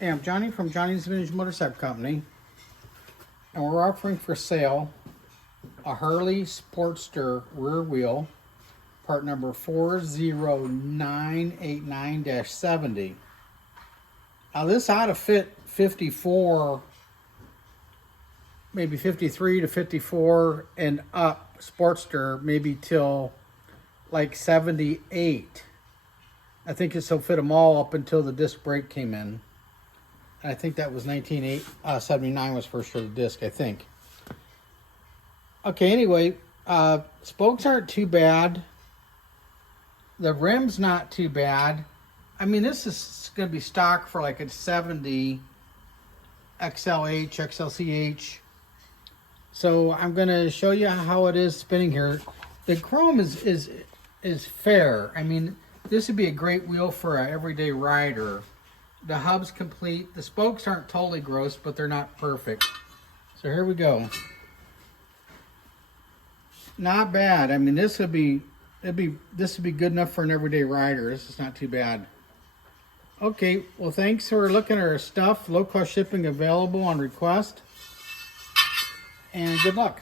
Hey, I'm Johnny from Johnny's Vintage Motorcycle Company, and we're offering for sale a Harley Sportster rear wheel, part number 40989-70. Now this ought to fit 54, maybe 53 to 54 and up Sportster, maybe till like 78. I think this will fit them all up until the disc brake came in. I think that was 1979 was first for the disc, I think. Okay, anyway, spokes aren't too bad. The rim's not too bad. I mean, this is going to be stock for like a 70 XLH, XLCH. So I'm going to show you how it is spinning here. The chrome is fair. I mean, this would be a great wheel for an everyday rider. The hub's complete. The spokes aren't totally gross, but they're not perfect. So here we go. Not bad. I mean, this would be good enough for an everyday rider. This is not too bad. Okay, well, thanks for looking at our stuff. Low cost shipping available on request. And good luck.